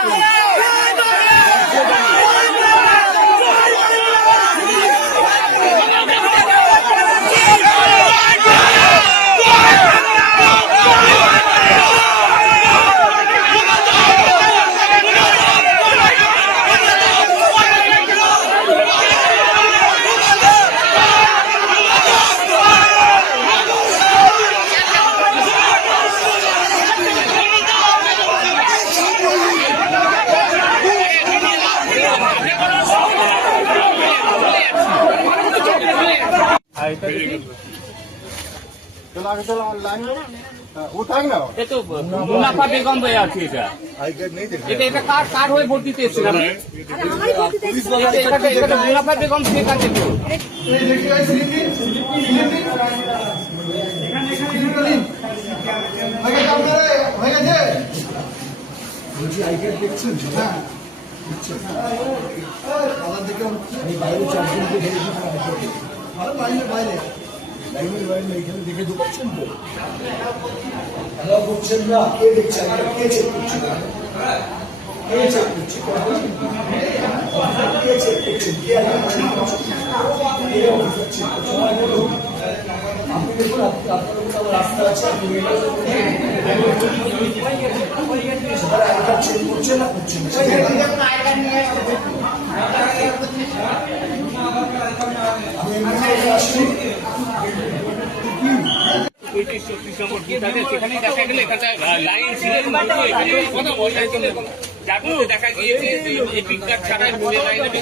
চলো আগে চলো আমার লাইন ও থাক না এ তো মুনাফা বেগম হয়ে এটা। এটা কার কার হয়ে ভোট দিতে তো মুনাফা বেগম শেখ দেখছেন আরে বাইরে বাইরে। লাইনের বাইরে এখানে দেখে তো পাচ্ছেন তো করছেন না, কে দেখছে? আইকার কে চেক করছে? কে চেক করছে? কে করছেন আপনি দেখুন আপনার রাস্তা আছে না, করছে না আমি এমনি আসছি পঁয়ত্রিশ চব্বিশ নম্বর বুথ আছে সেখানেই দেখা গেলে এখানটা লাইন ছিল কিন্তু এখানে কথা বলার জন্য যার মধ্যে দেখা গিয়েছে যে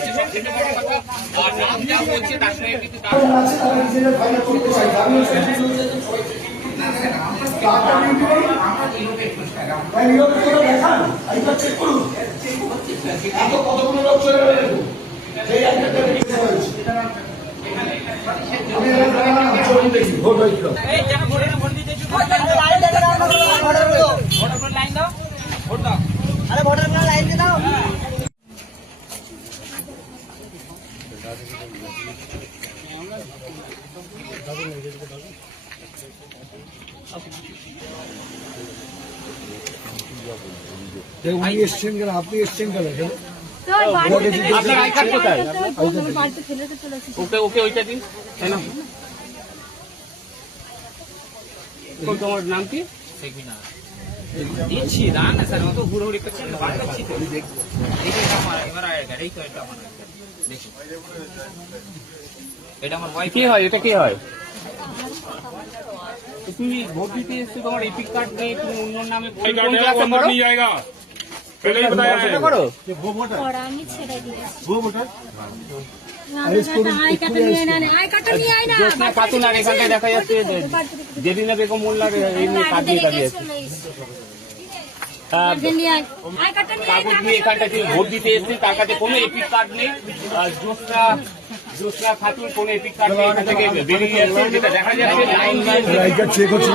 সব থেকে বড় কথা আর সঙ্গে এত কতগুলো লোক চলে হয়েছিল আরে ভোটার লাইন দিয়ে দাও। উনি এসছেন কেন? আপনি এসছেন কেন? এখানে? আপনার আই কার্ড কোথায়? বাড়িতে ফেলে তো চলে এসেছি ওকে ওকে ওইটা দিন। তাই না? কই তোমার নাম কি? দিচ্ছি দাঁড়ান না স্যার অত হুড়হুড়ি করছেন বার করছি তো। তো এটা আমার এবার এই তো এটা আমার দেখি। এটা আমার ওয়াইফ কি হয় এটা কি হয়? তুমি ভোট দিতে এসছো তোমার এপিক কার্ড নেই তুমি অন্য নামে কোন ক্লাসে পড়ো এখানটায় দেখা যাচ্ছে জেদিনা বেগম নিয়ে কাজ নিয়ে দাঁড়িয়ে আছে কাগজ নিয়ে এখানটা ভোট দিতে এসছে। তার কাছে কোনো এপিক কার্ড নেই? খাতুন কোনো এপিক কার্ড নেই? এখান থেকে বেরিয়ে যাচ্ছে যেটা দেখা যাচ্ছে লাইন চেক হচ্ছে।